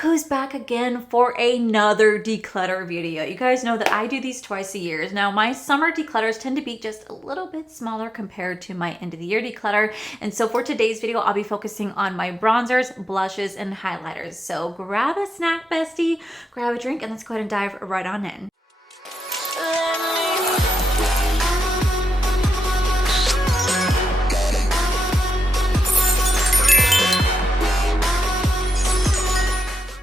who's back again for another declutter video. You guys know that I do these twice a year. Now my summer declutters tend to be just a little bit smaller compared to my end of the year declutter. And so for today's video, I'll be focusing on my bronzers, blushes, and highlighters. So grab a snack, bestie, grab a drink, and let's go ahead and dive right on in.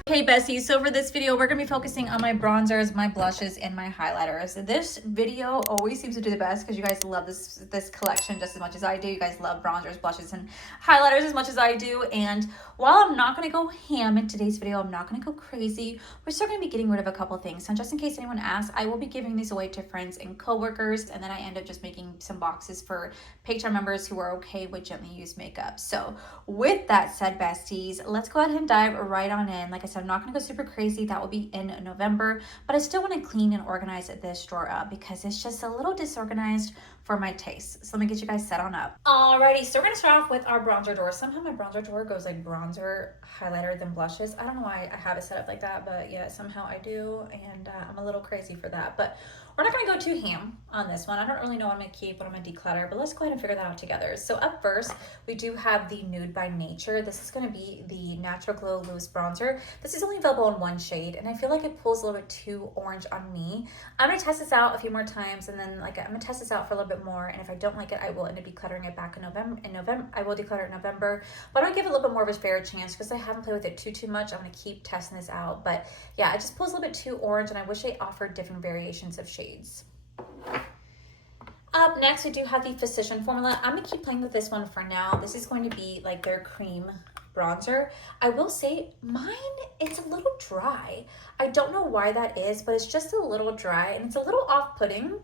Hey besties, so for this video, we're gonna be focusing on my bronzers, my blushes, and my highlighters. This video always seems to do the best because you guys love this collection just as much as I do. You guys love bronzers, blushes, and highlighters as much as I do. And while I'm not gonna go ham in today's video, I'm not gonna go crazy, we're still gonna be getting rid of a couple things. And just in case anyone asks, I will be giving these away to friends and coworkers, and then I end up just making some boxes for Patreon members who are okay with gently used makeup. So with that said, besties, let's go ahead and dive right on in. Like I said, I'm not going to go super crazy. That will be in November, but I still want to clean and organize this drawer up because it's just a little disorganized for my taste. So let me get you guys set on up. Alrighty, so we're going to start off with our bronzer drawer. Somehow my bronzer drawer goes like bronzer, highlighter, then blushes. I don't know why I have it set up like that, but yeah, somehow I do, and I'm a little crazy for that. But we're not going to go too ham on this one. I don't really know what I'm going to keep, what I'm going to declutter, but let's go ahead and figure that out together. So up first, we do have the Nude by Nature. This is going to be the Natural Glow Loose Bronzer. This is only available in one shade, and I feel like it pulls a little bit too orange on me. I'm going to test this out a few more times, and then I'm going to test this out for a little bit more, and if I don't like it, I will end up decluttering it back in November. I will declutter it in November, but I'm going to give it a little bit more of a fair chance because I haven't played with it too much. I'm going to keep testing this out, but yeah, it just pulls a little bit too orange, and I wish they offered different variations of shades. Up next, we do have the Physician formula. I'm going to keep playing with this one for now. This is going to be like their cream bronzer. I will say mine, it's a little dry. I don't know why that is, but it's just a little dry and it's a little off-putting.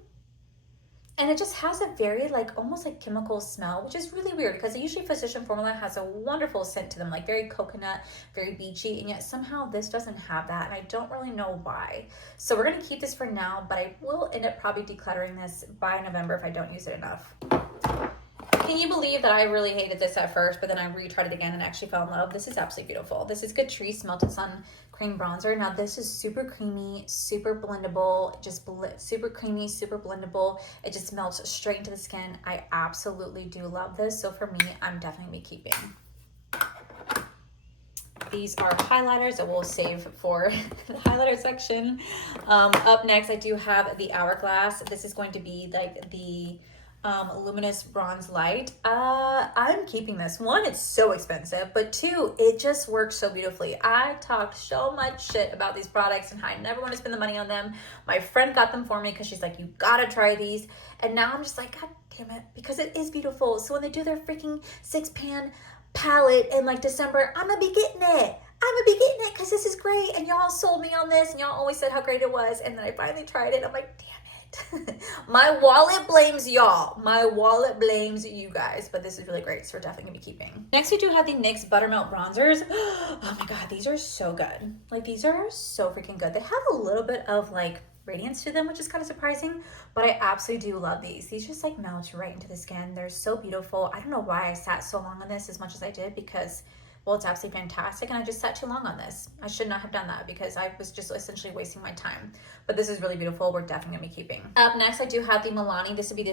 And it just has a very almost like chemical smell, which is really weird because usually Physician formula has a wonderful scent to them, like very coconut, very beachy, and yet somehow this doesn't have that, and I don't really know why. So we're going to keep this for now, but I will end up probably decluttering this by November if I don't use it enough. Can you believe that I really hated this at first, but then I retried it again and actually fell in love? This is absolutely beautiful. This is Catrice Melted Sun Cream Bronzer. Now this is super creamy, super blendable, super creamy, super blendable. It just melts straight into the skin. I absolutely do love this. So for me, I'm definitely keeping. These are highlighters that we'll save for the highlighter section. Up next, I do have the Hourglass. This is going to be like the Luminous Bronze Light. I'm keeping this. One, it's so expensive, but two, it just works so beautifully. I talked so much shit about these products and how I never want to spend the money on them. My friend got them for me because she's like, you gotta try these. And now I'm just like, God damn it, because it is beautiful. So when they do their freaking 6-pan palette in December, I'm gonna be getting it. I'm gonna be getting it because this is great. And y'all sold me on this and y'all always said how great it was. And then I finally tried it. I'm like, damn. My wallet blames y'all. My wallet blames you guys, but this is really great, so we're definitely gonna be keeping. Next, we do have the NYX Buttermelt Bronzers. Oh my god, these are so good. These are so freaking good. They have a little bit of radiance to them, which is kind of surprising, but I absolutely do love these. These just melt right into the skin. They're so beautiful. I don't know why I sat so long on this as much as I did because, well, it's absolutely fantastic, and I just sat too long on this. I should not have done that because I was just essentially wasting my time. But this is really beautiful. We're definitely gonna be keeping. Up next, I do have the Milani. This would be the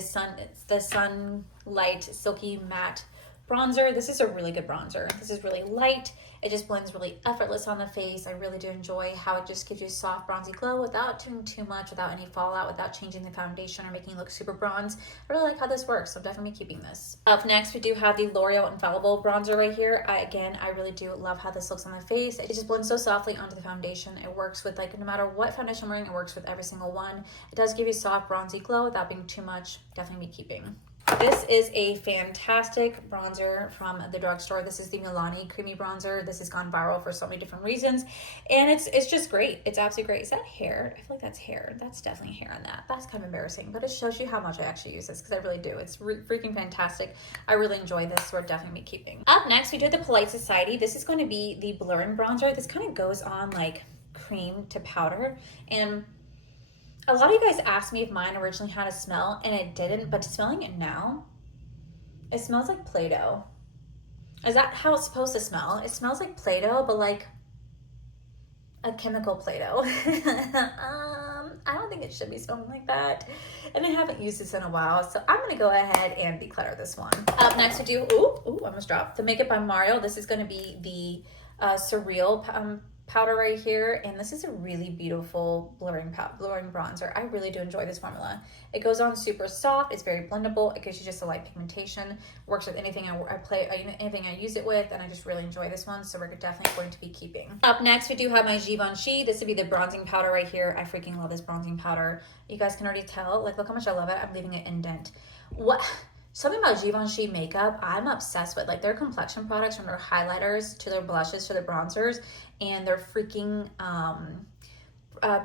Sunlight Silky Matte Bronzer. This is a really good bronzer. This is really light. It just blends really effortless on the face. I really do enjoy how it just gives you a soft bronzy glow without doing too much, without any fallout, without changing the foundation or making it look super bronze. I really like how this works, so I'm definitely keeping this. Up next, we do have the L'Oreal Infallible Bronzer right here. Again, I really do love how this looks on the face. It just blends so softly onto the foundation. It works with no matter what foundation I'm wearing, it works with every single one. It does give you soft bronzy glow without being too much. Definitely be keeping. This is a fantastic bronzer from the drugstore. This is the Milani Creamy Bronzer. This has gone viral for so many different reasons, and it's just great. It's absolutely great. Is that hair? I feel like that's hair. That's definitely hair on that. That's kind of embarrassing, but it shows you how much I actually use this because I really do. It's freaking fantastic. I really enjoy this, so we're definitely keeping. Up next, we do the Polite Society. This is going to be the Blurring Bronzer. This kind of goes on cream to powder, and a lot of you guys asked me if mine originally had a smell, and it didn't, but smelling it now, it smells like Play-Doh. Is that how it's supposed to smell? It smells like Play-Doh, but a chemical Play-Doh. I don't think it should be smelling like that. And I haven't used this in a while, so I'm gonna go ahead and declutter this one. Up next we do, ooh, almost dropped. The Makeup by Mario. This is gonna be the Surreal powder right here, and this is a really beautiful blurring bronzer. I really do enjoy this formula. It goes on super soft, it's very blendable, it gives you just a light pigmentation, works with anything anything I use it with, and I just really enjoy this one, so we're definitely going to be keeping. Up next, we do have my Givenchy. This would be the bronzing powder right here. I freaking love this bronzing powder. You guys can already tell, like, look how much I love it. I'm leaving it indent. Something about Givenchy makeup I'm obsessed with. Like, their complexion products, from their highlighters to their blushes to their bronzers and their freaking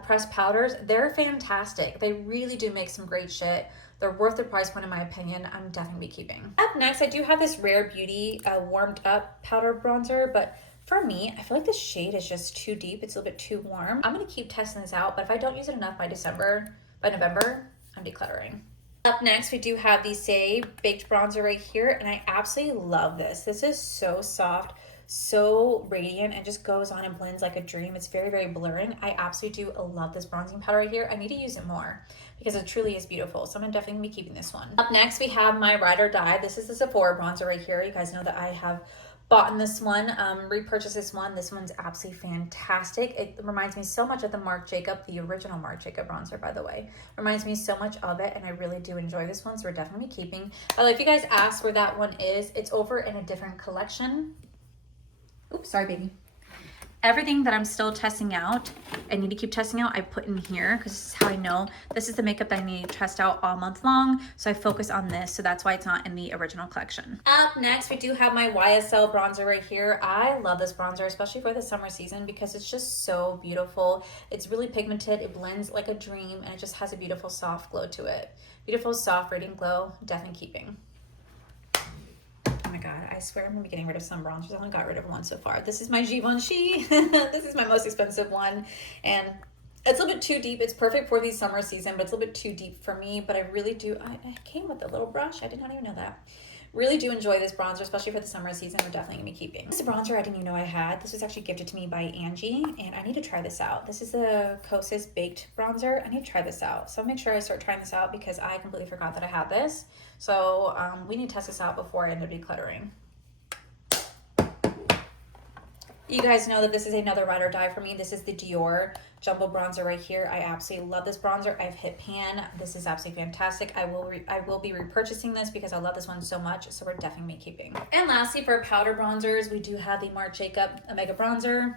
pressed powders, they're fantastic. They really do make some great shit. They're worth the price point in my opinion. I'm definitely keeping. Up next, I do have this Rare Beauty warmed up powder bronzer, but for me, I feel like the shade is just too deep. It's a little bit too warm. I'm gonna keep testing this out, but if I don't use it enough by November, I'm decluttering. Up next, we do have the Say Baked Bronzer right here, and I absolutely love this. This is so soft, so radiant, and just goes on and blends like a dream. It's very, very blurring. I absolutely do love this bronzing powder right here. I need to use it more because it truly is beautiful, so I'm definitely gonna be keeping this one. Up next, we have my Ride or Die. This is the Sephora bronzer right here. You guys know that I have bought in this one, repurchased this one. This one's absolutely fantastic. It reminds me so much of the Marc Jacob, the original Marc Jacob bronzer, by the way. Reminds me so much of it, and I really do enjoy this one, so we're definitely keeping. If you guys ask where that one is, it's over in a different collection. Oops, sorry, baby. Everything that I'm still testing out, I need to keep testing out, I put in here because this is how I know this is the makeup that I need to test out all month long. So I focus on this. So that's why it's not in the original collection. Up next, we do have my YSL bronzer right here. I love this bronzer, especially for the summer season, because it's just so beautiful. It's really pigmented. It blends like a dream, and it just has a beautiful soft glow to it. Beautiful, soft, radiant glow. Definitely keeping. Oh my God, I swear I'm gonna be getting rid of some bronzers. I only got rid of one so far. This is my Givenchy. This is my most expensive one, and it's a little bit too deep. It's perfect for the summer season, but it's a little bit too deep for me. But I really do, I came with a little brush. I did not even know that. Really do enjoy this bronzer, especially for the summer season. We're definitely gonna be keeping. This is a bronzer I didn't even know I had. This was actually gifted to me by Angie, and I need to try this out. This is the Kosas Baked Bronzer. I need to try this out. So I'll make sure I start trying this out because I completely forgot that I had this. So we need to test this out before I end up decluttering. You guys know that this is another Ride or Die for me. This is the Dior Jumbo Bronzer right here. I absolutely love this bronzer. I've hit pan. This is absolutely fantastic. I will be repurchasing this because I love this one so much, so we're definitely keeping. And lastly, for powder bronzers, we do have the Marc Jacob Omega Bronzer.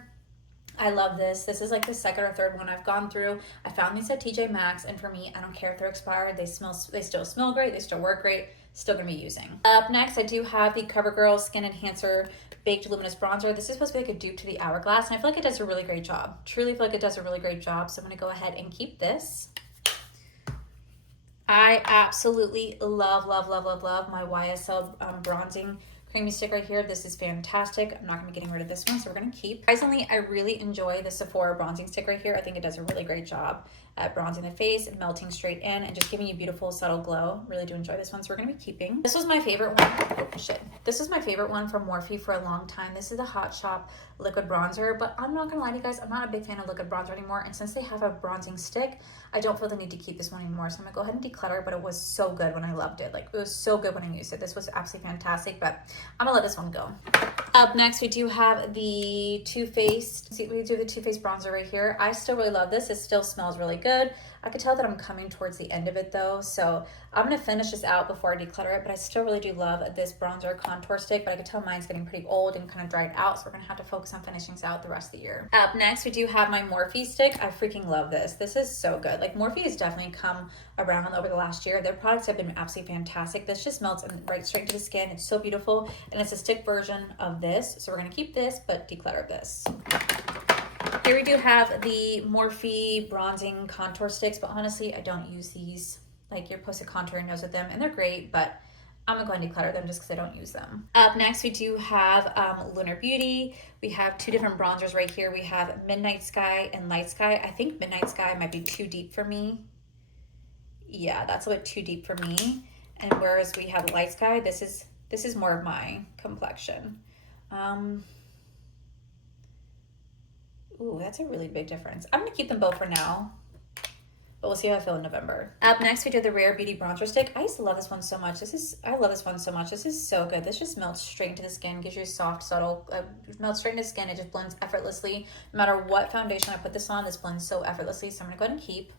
I love this. This is like the second or third one I've gone through. I found these at TJ Maxx, and for me, I don't care if they're expired. They still smell great. They still work great. Still gonna be using. Up next, I do have the CoverGirl Skin Enhancer Baked Luminous Bronzer. This is supposed to be like a dupe to the Hourglass, and I feel like it does a really great job. Truly feel like it does a really great job, so I'm gonna go ahead and keep this. I absolutely love my YSL bronzing creamy stick right here. This is fantastic. I'm not gonna be getting rid of this one, so we're gonna keep. Surprisingly, I really enjoy the Sephora bronzing stick right here. I think it does a really great job at bronzing the face, melting straight in, and just giving you beautiful, subtle glow. Really do enjoy this one, so we're gonna be keeping. This was my favorite one. Oh, shit. This is my favorite one from Morphe for a long time. This is the Hot Shop liquid bronzer, but I'm not gonna lie to you guys, I'm not a big fan of liquid bronzer anymore, and since they have a bronzing stick, I don't feel the need to keep this one anymore, so I'm gonna go ahead and declutter, but it was so good when I loved it. Like, it was so good when I used it. This was absolutely fantastic, but I'm gonna let this one go. Up next, we do have the Too Faced. See, we do the Too Faced bronzer right here. I still really love this. It still smells really good. I could tell that I'm coming towards the end of it though, so I'm gonna finish this out before I declutter it, but I still really do love this bronzer contour stick, but I could tell mine's getting pretty old and kind of dried out, so we're gonna have to focus on finishing this out the rest of the year. Up next, we do have my Morphe stick. I freaking love this. This is so good. Like, Morphe has definitely come around over the last year. Their products have been absolutely fantastic. This just melts right straight to the skin. It's so beautiful, and it's a stick version of this, so we're gonna keep this, but declutter this. Here we do have the Morphe bronzing contour sticks, but honestly, I don't use these. Like, you're supposed to contour your nose with them, and they're great, but I'm gonna go ahead and declutter them just because I don't use them. Up next, we do have Lunar Beauty. We have two different bronzers right here. We have Midnight Sky and Light Sky. I think Midnight Sky might be too deep for me. Yeah, that's a bit too deep for me. And whereas we have Light Sky, this is more of my complexion. Ooh, that's a really big difference. I'm gonna keep them both for now, but we'll see how I feel in November. Up next, we do the Rare Beauty Bronzer Stick. I used to love this one so much. I love this one so much. This is so good. This just melts straight into the skin, gives you a soft, subtle, melts straight into the skin. It just blends effortlessly. No matter what foundation I put this on, this blends so effortlessly. So I'm gonna go ahead and keep.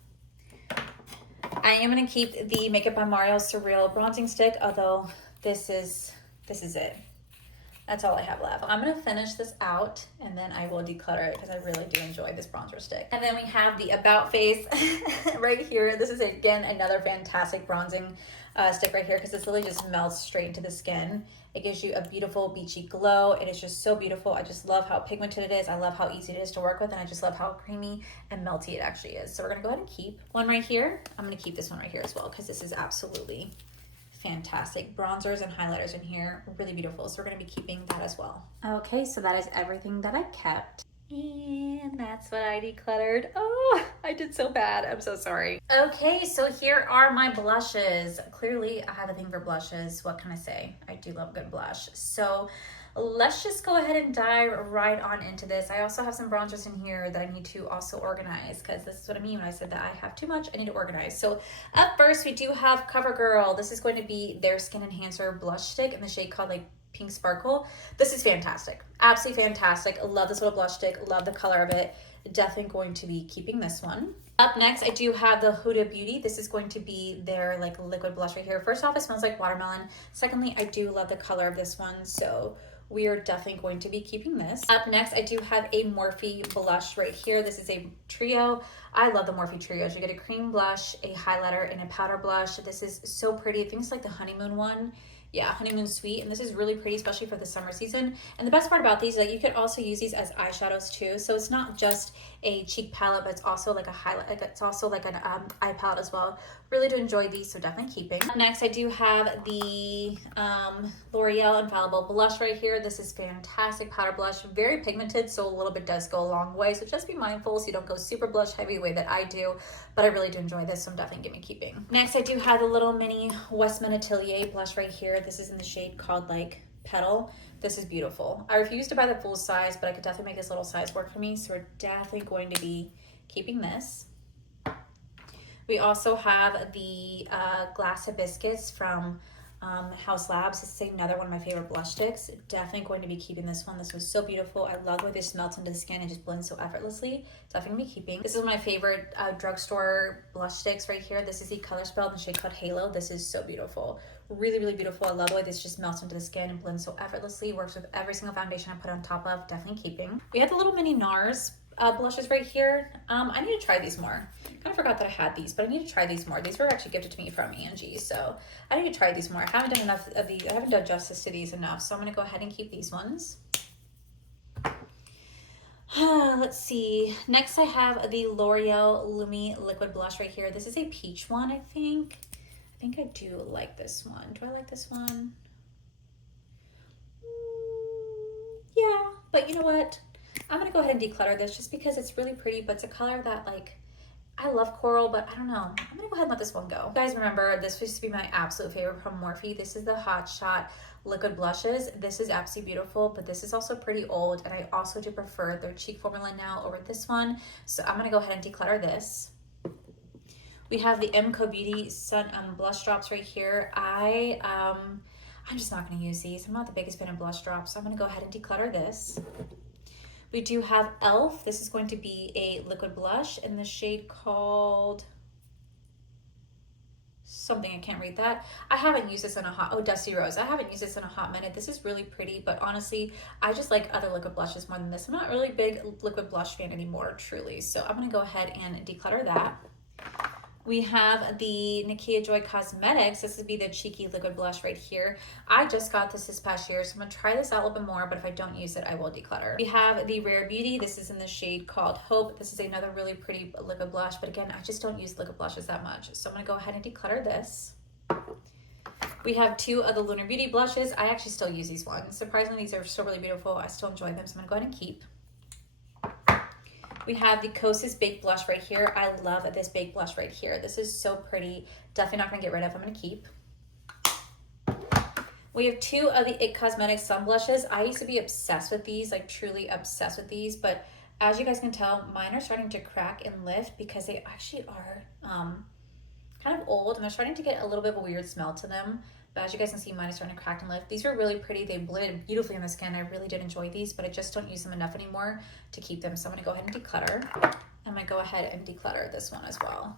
I am gonna keep the Makeup by Mario Surreal Bronzing Stick, although this is it. That's all I have left. I'm gonna finish this out and then I will declutter it because I really do enjoy this bronzer stick. And then we have the About Face right here. This is again another fantastic bronzing stick right here because this really just melts straight into the skin. It gives you a beautiful beachy glow. It is just so beautiful. I just love how pigmented it is. I love how easy it is to work with, and I just love how creamy and melty it actually is. So we're gonna go ahead and keep one right here. I'm gonna keep this one right here as well because this is absolutely fantastic. Bronzers and highlighters in here, really beautiful. So we're gonna be keeping that as well. Okay, so that is everything that I kept. And that's what I decluttered. Oh, I did so bad. I'm so sorry. Okay, so here are my blushes. Clearly, I have a thing for blushes. What can I say? I do love a good blush. So let's just go ahead and dive right on into this. I also have some bronzers in here that I need to also organize because this is what I mean when I said that I have too much, I need to organize. So up first, we do have CoverGirl. This is going to be their Skin Enhancer blush stick in the shade called like Pink Sparkle. This is fantastic. Absolutely fantastic. I love this little blush stick. Love the color of it. Definitely going to be keeping this one. Up next, I do have the Huda Beauty. This is going to be their like liquid blush right here. First off, it smells like watermelon. Secondly, I do love the color of this one. So we are definitely going to be keeping this. Up next, I do have a Morphe blush right here. This is a trio. I love the Morphe trios. You get a cream blush, a highlighter, and a powder blush. This is so pretty. I think it's like the honeymoon one. Yeah, Honeymoon Sweet, and this is really pretty, especially for the summer season. And the best part about these is that you could also use these as eyeshadows too. So it's not just a cheek palette, but it's also like a highlight. It's also like an eye palette as well. Really do enjoy these, so definitely keeping. Next, I do have the L'Oreal Infallible blush right here. This is fantastic powder blush, very pigmented, so a little bit does go a long way. So just be mindful so you don't go super blush heavy the way that I do. But I really do enjoy this, so I'm definitely gonna be keeping. Next, I do have the little mini Westman Atelier blush right here. This is in the shade called like Petal. This is beautiful. I refuse to buy the full size, but I could definitely make this little size work for me. So we're definitely going to be keeping this. We also have the Glass Hibiscus from House Labs. This is another one of my favorite blush sticks. Definitely going to be keeping this one. This was so beautiful. I love the way this melts into the skin and just blends so effortlessly. Definitely be keeping. This is my favorite drugstore blush sticks right here. This is the Color Spell in the shade called Halo. This is so beautiful. Really, really beautiful. I love the way this just melts into the skin and blends so effortlessly. Works with every single foundation I put on top of. Definitely keeping. We have the little mini NARS blushes right here. I need to try these more. Kind of forgot that I had these, but I need to try these more. These were actually gifted to me from Angie, so I need to try these more. I haven't done enough of these. I haven't done justice to these enough, so I'm gonna go ahead and keep these ones. Let's see. Next, I have the L'Oreal Lumi Liquid Blush right here. This is a peach one, I think. I think I do like this one. Do I like this one? Yeah, but you know what? I'm gonna go ahead and declutter this just because it's really pretty, but it's a color that like, I love coral, but I don't know. I'm gonna go ahead and let this one go. You guys remember, this used to be my absolute favorite from Morphe. This is the Hot Shot Liquid Blushes. This is absolutely beautiful, but this is also pretty old, and I also do prefer their cheek formula now over this one. So I'm gonna go ahead and declutter this. We have the MCO Beauty Sun Blush Drops right here. I'm just not gonna use these. I'm not the biggest fan of blush drops, so I'm gonna go ahead and declutter this. We do have e.l.f. This is going to be a liquid blush in the shade called something, I can't read that. I haven't used this in a hot, Dusty Rose. I haven't used this in a hot minute. This is really pretty, but honestly, I just like other liquid blushes more than this. I'm not really a big liquid blush fan anymore, truly. So I'm gonna go ahead and declutter that. We have the Nakia Joy Cosmetics. This would be the Cheeky Liquid Blush right here. I just got this past year, so I'm gonna try this out a little bit more, but if I don't use it, I will declutter. We have the Rare Beauty. This is in the shade called Hope. This is another really pretty liquid blush, but again, I just don't use liquid blushes that much. So I'm gonna go ahead and declutter this. We have two of the Lunar Beauty blushes. I actually still use these ones. Surprisingly, these are still really beautiful. I still enjoy them, so I'm gonna go ahead and keep. We have the Kosas Baked Blush right here. I love this baked blush right here. This is so pretty. Definitely not gonna get rid of. I'm gonna keep. We have two of the IT Cosmetics Sun Blushes. I used to be obsessed with these, like truly obsessed with these, but As you guys can tell, mine are starting to crack and lift because they actually are kind of old and they're starting to get a little bit of a weird smell to them. But as you guys can see, mine is starting to crack and lift. These are really pretty. They blended beautifully on the skin. I really did enjoy these, but I just don't use them enough anymore to keep them. So I'm gonna go ahead and declutter. I'm gonna go ahead and declutter this one as well.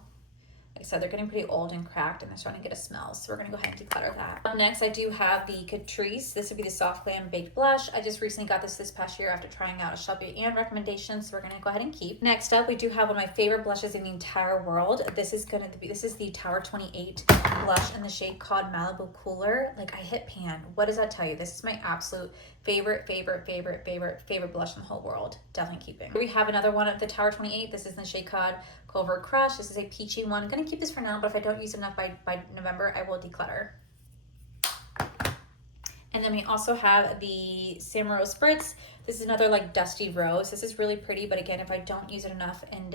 Like I said, they're getting pretty old and cracked and they're starting to get a smell. So we're gonna go ahead and declutter that. Up next, I do have the Catrice. This would be the Soft Glam Baked Blush. I just recently got this past year after trying out a Shelby and recommendation. So we're gonna go ahead and keep. Next up, we do have one of my favorite blushes in the entire world. This is the Tower 28 blush in the shade called Malibu Cooler. Like I hit pan. What does that tell you? This is my absolute favorite blush in the whole world. Definitely keeping. Here we have another one of the Tower 28. This is in the shade called Covert Crush. This is a peachy one. I'm gonna keep this for now, but if I don't use enough by November, I will declutter. And then we also have the Samarone Spritz. This is another like dusty rose. This is really pretty, but again, if I don't use it enough in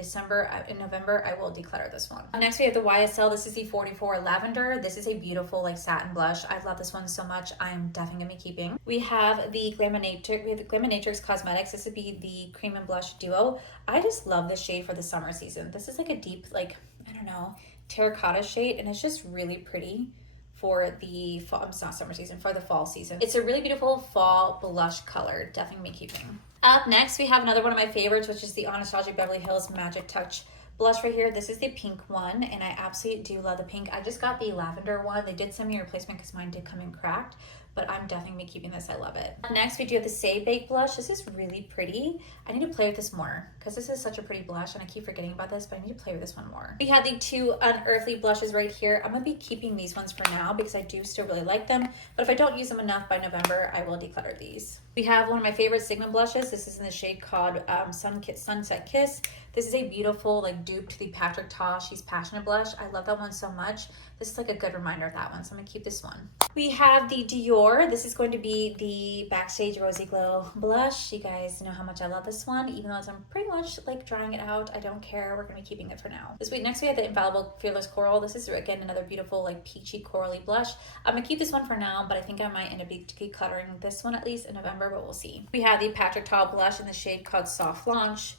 November, I will declutter this one. Next, we have the YSL. This is the 44 Lavender. This is a beautiful like satin blush. I love this one so much. I'm definitely gonna be keeping. We have the Glaminatrix Cosmetics. This would be the Cream and Blush Duo. I just love this shade for the summer season. This is like a deep, like, I don't know, terracotta shade, and it's just really pretty for the fall, it's not summer season, for the fall season. It's a really beautiful fall blush color, definitely me keeping. Up next, we have another one of my favorites, which is the Anastasia Beverly Hills Magic Touch blush right here. This is the pink one, and I absolutely do love the pink. I just got the lavender one. They did send me a replacement because mine did come in cracked, but I'm definitely keeping this. I love it. Next, we do have the Say Baked blush. This is really pretty. I need to play with this more because this is such a pretty blush, and I keep forgetting about this, but I need to play with this one more. We have the two Unearthly blushes right here. I'm gonna be keeping these ones for now because I do still really like them, but if I don't use them enough by November, I will declutter these. We have one of my favorite Sigma blushes. This is in the shade called Sunset Kiss. This is a beautiful like dupe to the Patrick Ta She's Passionate blush. I love that one so much. This is like a good reminder of that one, so I'm gonna keep this one. We have the Dior. This is going to be the Backstage Rosy Glow blush. You guys know how much I love this one, even though I'm pretty much like drying it out. I don't care. We're gonna be keeping it for now. Next we have the Infallible Fearless Coral. This is again another beautiful like peachy corally blush. I'm gonna keep this one for now, but I think I might end up decluttering this one at least in November, but we'll see. We have the Patrick Ta blush in the shade called Soft Launch.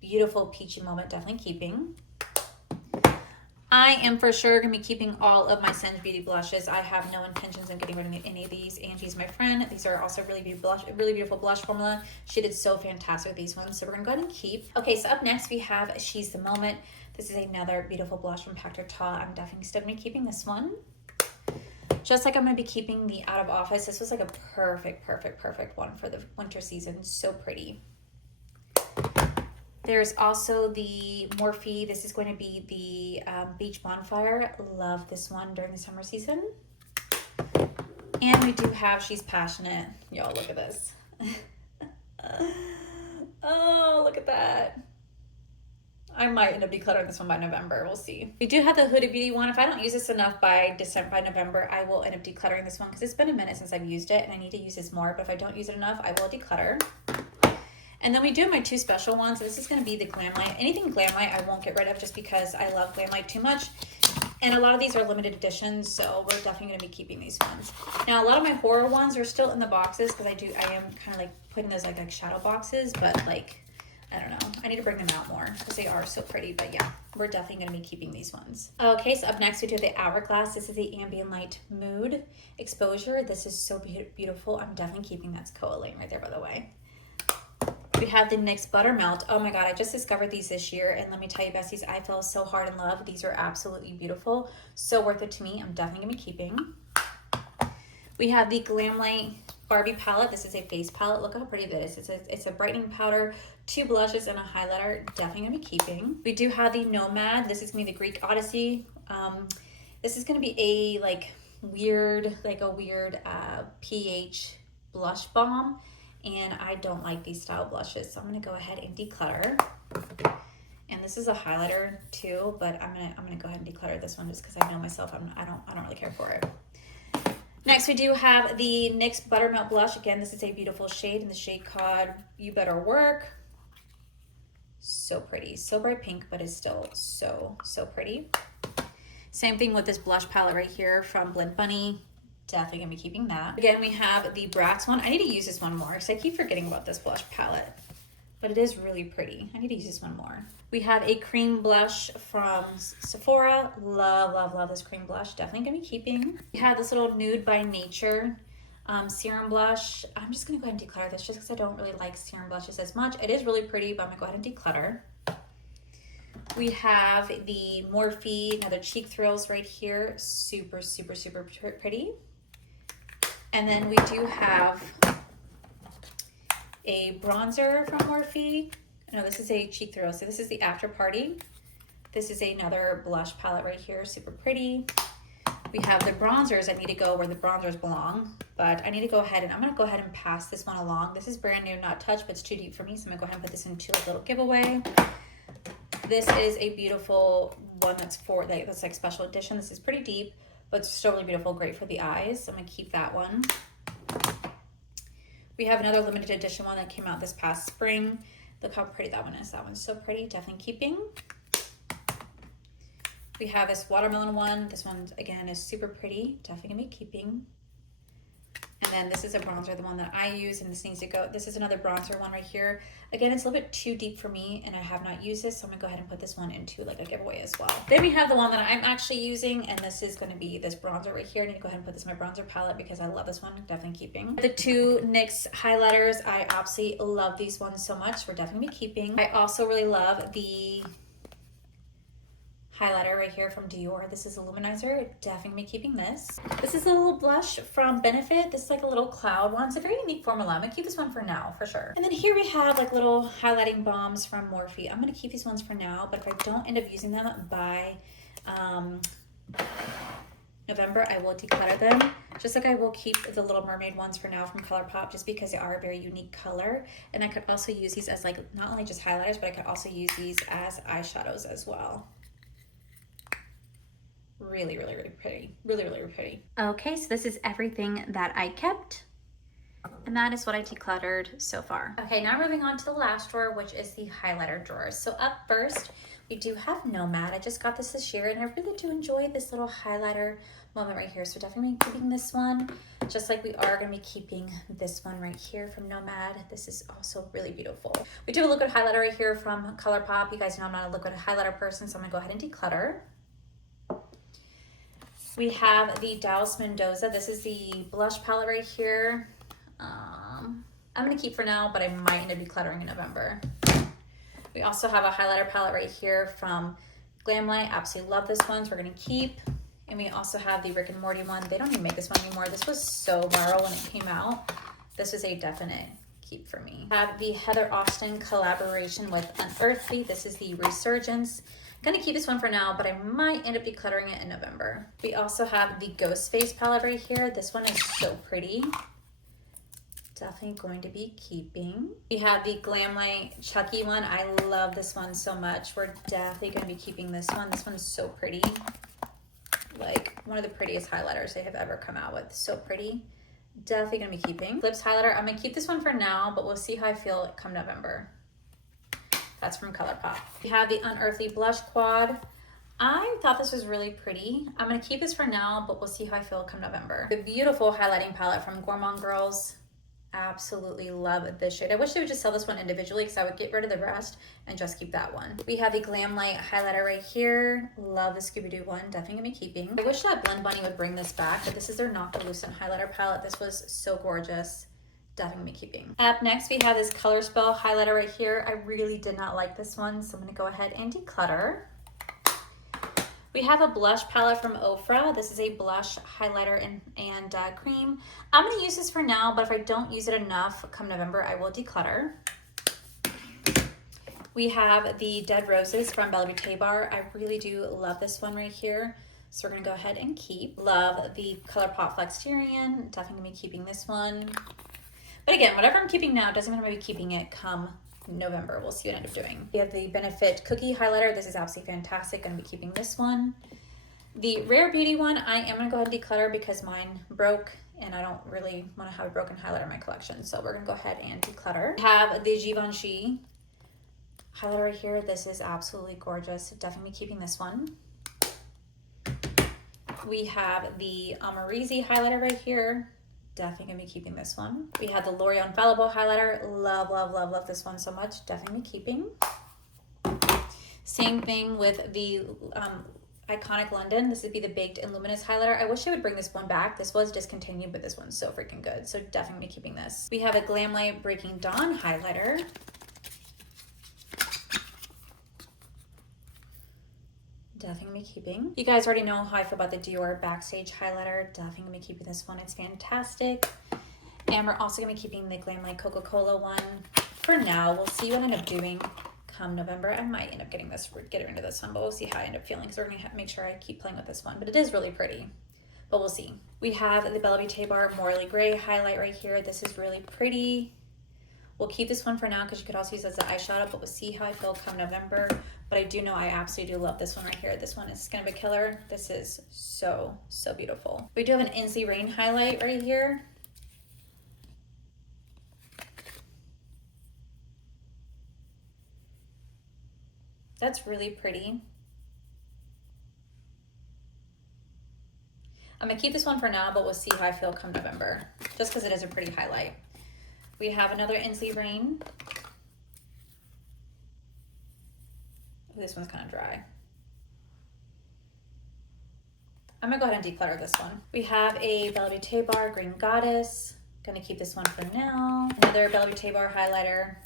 Beautiful peachy moment, definitely keeping. I am for sure gonna be keeping all of my Sense Beauty blushes. I have no intentions of getting rid of any of these. Angie's my friend. These are also really beautiful blush formula. She did so fantastic with these ones, so we're gonna go ahead and keep. Okay, so up next we have She's the Moment. This is another beautiful blush from Patrick Ta. I'm definitely still gonna be keeping this one. Just like I'm gonna be keeping the Out of Office. This was like a perfect one for the winter season. So pretty. There's also the Morphe. This is going to be the Beach Bonfire. Love this one during the summer season. And we do have She's Passionate. Y'all, look at this. Oh, look at that. I might end up decluttering this one by November. We'll see. We do have the Huda Beauty one. If I don't use this enough by November, I will end up decluttering this one because it's been a minute since I've used it and I need to use this more. But if I don't use it enough, I will declutter. And then we do have my two special ones. This is going to be the Glam Light. Anything Glam Light I won't get rid of just because I love Glam Light too much. And a lot of these are limited editions, so we're definitely going to be keeping these ones. Now, a lot of my horror ones are still in the boxes because I am kind of like putting those like shadow boxes, but like, I don't know. I need to bring them out more because they are so pretty. But yeah, we're definitely going to be keeping these ones. Okay, so up next we do the Hourglass. This is the Ambient Light Mood Exposure. This is so beautiful. I'm definitely keeping. That's Koa Lane right there, by the way. We have the NYX Buttermelt. Oh my God, I just discovered these this year. And let me tell you, besties, I fell so hard in love. These are absolutely beautiful. So worth it to me. I'm definitely gonna be keeping. We have the Glam Light Barbie palette. This is a face palette. Look how pretty this is. It's a brightening powder, 2 blushes, and a highlighter. Definitely gonna be keeping. We do have the Nomad. This is gonna be the Greek Odyssey. This is gonna be a weird pH blush balm. And I don't like these style blushes, so I'm gonna go ahead and declutter. And this is a highlighter too, but I'm gonna go ahead and declutter this one just because I know myself. I don't really care for it. Next, we do have the NYX Buttermelt blush. Again, this is a beautiful shade in the shade called You Better Work. So pretty, so bright pink, but it's still so pretty. Same thing with this blush palette right here from Blend Bunny. Definitely gonna be keeping that. Again, we have the Bratz one. I need to use this one more because I keep forgetting about this blush palette. but it is really pretty. I need to use this one more. We have a cream blush from Sephora. Love, love, love this cream blush. Definitely gonna be keeping. We have this little Nude by Nature serum blush. I'm just gonna go ahead and declutter this just because I don't really like serum blushes as much. It is really pretty, but I'm gonna go ahead and declutter. We have the Morphe, another Cheek Thrills right here. Super, super, super pretty. And then we do have a bronzer from Morphe. No, this is a Cheek Thrill. So this is the After Party. This is another blush palette right here, super pretty. We have the bronzers. I need to go where the bronzers belong, but I need to go ahead and I'm gonna go ahead and pass this one along. This is brand new, not touched, but it's too deep for me. So I'm gonna go ahead and put this into a little giveaway. This is a beautiful one that's like special edition. This is pretty deep, but still really beautiful, great for the eyes. So I'm gonna keep that one. We have another limited edition one that came out this past spring. Look how pretty that one is. That one's so pretty, definitely keeping. We have this watermelon one. This one, again, is super pretty, definitely gonna be keeping. And then this is a bronzer, the one that I use, and this needs to go. This is another bronzer one right here. Again, it's a little bit too deep for me, and I have not used this, so I'm gonna go ahead and put this one into like a giveaway as well. Then we have the one that I'm actually using, and this is gonna be this bronzer right here. I need to go ahead and put this in my bronzer palette because I love this one, definitely keeping. The two NYX highlighters, I absolutely love these ones so much. We're definitely gonna be keeping. I also really love the highlighter right here from Dior. This is a luminizer, definitely keeping this. This is a little blush from Benefit. This is like a little cloud one. It's a very unique formula. I'm gonna keep this one for now, for sure. And then here we have like little highlighting balms from Morphe. I'm gonna keep these ones for now, but if I don't end up using them by November, I will declutter them. Just like I will keep the Little Mermaid ones for now from ColourPop, just because they are a very unique color. And I could also use these as like, not only just highlighters, but I could also use these as eyeshadows as well. Really, really, really pretty. Really, really, really pretty. Okay, so this is everything that I kept. And that is what I decluttered so far. Okay, now moving on to the last drawer, which is the highlighter drawer. So up first, we do have Nomad. I just got this year, and I really do enjoy this little highlighter moment right here. So definitely keeping this one, just like we are gonna be keeping this one right here from Nomad. This is also really beautiful. We do have a liquid highlighter right here from ColourPop. You guys know I'm not a liquid highlighter person, so I'm gonna go ahead and declutter. We have the Dallas Mendoza. This is the blush palette right here. I'm gonna keep for now, but I might end up decluttering in November. We also have a highlighter palette right here from Glamlight. Absolutely love this one, so we're gonna keep. And we also have the Rick and Morty one. They don't even make this one anymore. This was so viral when it came out. This is a definite keep for me. I have the Heather Austin collaboration with Unearthly. This is the Resurgence. Gonna keep this one for now, but I might end up decluttering it in November. We also have the Ghost Face palette right here. This one is so pretty. Definitely going to be keeping. We have the Glamlight Chucky one. I love this one so much. We're definitely gonna be keeping this one. This one is so pretty. Like one of the prettiest highlighters they have ever come out with. So pretty. Definitely gonna be keeping. Lips highlighter. I'm gonna keep this one for now, but we'll see how I feel come November. That's from ColourPop. We have the Unearthly Blush Quad. I thought this was really pretty. I'm gonna keep this for now, but we'll see how I feel come November. The beautiful highlighting palette from Gourmand Girls. Absolutely love this shade. I wish they would just sell this one individually because I would get rid of the rest and just keep that one. We have the Glamlight highlighter right here. Love the Scooby-Doo one, definitely gonna be keeping. I wish that Blend Bunny would bring this back, but this is their Noctilucent highlighter palette. This was so gorgeous. Definitely keeping. Up next, we have this Color Spell highlighter right here. I really did not like this one, so I'm gonna go ahead and declutter. We have a blush palette from Ofra. This is a blush highlighter and cream. I'm gonna use this for now, but if I don't use it enough come November, I will declutter. We have the Dead Roses from Bella Beauté Bar. I really do love this one right here. So we're gonna go ahead and keep. Love the ColourPop Flexterian. Definitely gonna be keeping this one. But again, whatever I'm keeping now doesn't mean I'm gonna be keeping it come November. We'll see what I end up doing. We have the Benefit Cookie Highlighter. This is absolutely fantastic. Gonna be keeping this one. The Rare Beauty one, I am gonna go ahead and declutter because mine broke and I don't really wanna have a broken highlighter in my collection. So we're gonna go ahead and declutter. We have the Givenchy highlighter right here. This is absolutely gorgeous. Definitely keeping this one. We have the Amarizi highlighter right here. Definitely gonna be keeping this one. We have the L'Oreal Infallible highlighter. Love, love, love, love this one so much. Definitely keeping. Same thing with the Iconic London. This would be the Baked and Luminous highlighter. I wish I would bring this one back. This was discontinued, but this one's so freaking good. So definitely keeping this. We have a Glam Light Breaking Dawn highlighter. Definitely be keeping. You guys already know how I feel about the Dior Backstage highlighter. Definitely gonna be keeping this one. It's fantastic. And we're also gonna be keeping the Glam Light Coca-Cola one. For now, we'll see what I end up doing come November. I might end up getting rid of this one, but we'll see how I end up feeling because we're gonna make sure I keep playing with this one. But it is really pretty, but we'll see. We have the Bella Beauté Bar Morley Gray highlight right here. This is really pretty. We'll keep this one for now because you could also use it as an eyeshadow, but we'll see how I feel come November. But I do know I absolutely do love this one right here. This one is gonna be a killer. This is so, so beautiful. We do have an Inslee Rain highlight right here. That's really pretty. I'm gonna keep this one for now, but we'll see how I feel come November, just because it is a pretty highlight. We have another Inslee Rain. Ooh, this one's kind of dry. I'm gonna go ahead and declutter this one. We have a Bella Beauté Bar Green Goddess. Gonna keep this one for now. Another Bella Beauté Bar highlighter.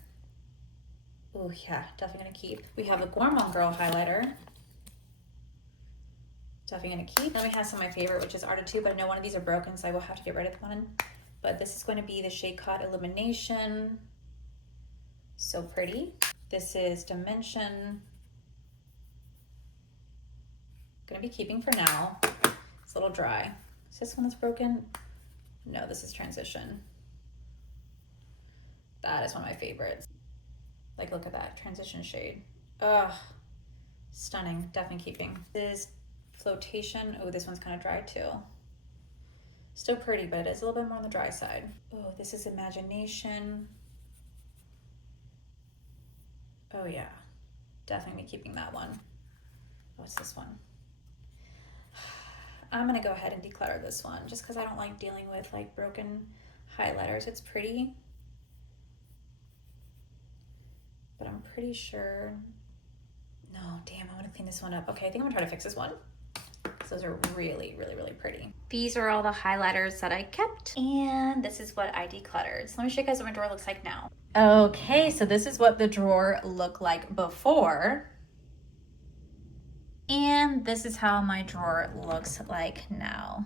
Oh yeah, definitely gonna keep. We have a Gourmand Girl highlighter. Definitely gonna keep. Then we have some of my favorite, which is Art of Two, but I know one of these are broken, so I will have to get rid of one. But this is going to be the Shade Caught Illumination. So pretty. This is Dimension. Gonna be keeping for now. It's a little dry. Is this one that's broken? No, this is Transition. That is one of my favorites. Like, look at that transition shade. Ugh, stunning. Definitely keeping. This is Flotation. Oh, this one's kind of dry too. Still pretty, but it is a little bit more on the dry side. Oh, this is Imagination. Oh yeah, definitely keeping that one. What's this one? I'm gonna go ahead and declutter this one just because I don't like dealing with like broken highlighters. It's pretty, but I'm pretty sure. No, damn, I'm gonna clean this one up. Okay, I think I'm gonna try to fix this one. Those are really, really, really pretty. These are all the highlighters that I kept, and this is what I decluttered. So let me show you guys what my drawer looks like now. Okay, so this is what the drawer looked like before, and this is how my drawer looks like now.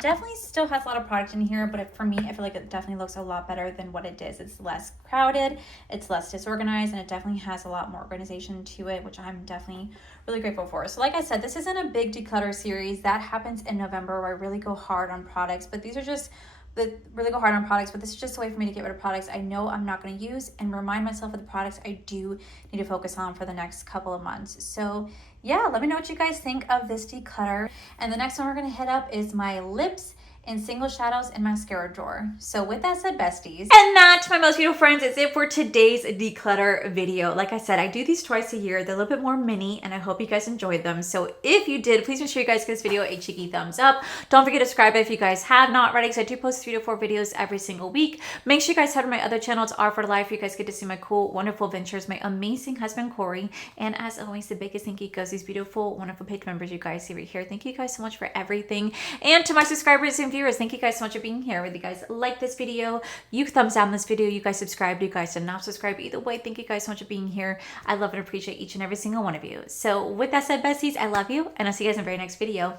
Definitely still has a lot of product in here, but for me, I feel like it definitely looks a lot better than what it is. It's less crowded, it's less disorganized, and it definitely has a lot more organization to it, which I'm definitely really grateful for. So like I said, this isn't a big declutter series. That happens in November where I really go hard on products, but these are just really go hard on products, but this is just a way for me to get rid of products I know I'm not going to use and remind myself of the products I do need to focus on for the next couple of months. So yeah, let me know what you guys think of this declutter. And the next one we're going to hit up is my lips and single shadows and mascara drawer. So with that said, besties, and that, my most beautiful friends, is it for today's declutter video. Like I said, I do these twice a year. They're a little bit more mini, and I hope you guys enjoyed them. So if you did, please make sure you guys give this video a cheeky thumbs up. Don't forget to subscribe if you guys have not already, because I do post 3 to 4 videos every single week. Make sure you guys head to my other channels, Are for Life. You guys get to see my cool, wonderful adventures, my amazing husband, Corey. And as always, the biggest thank you goes these beautiful, wonderful page members you guys see right here. Thank you guys so much for everything. And to my subscribers and viewers, thank you guys so much for being here. Whether you guys like this video, you thumbs down this video, you guys subscribed, you guys did not subscribe, either way, thank you guys so much for being here. I love and appreciate each and every single one of you. So with that said, besties, I love you, and I'll see you guys in the very next video.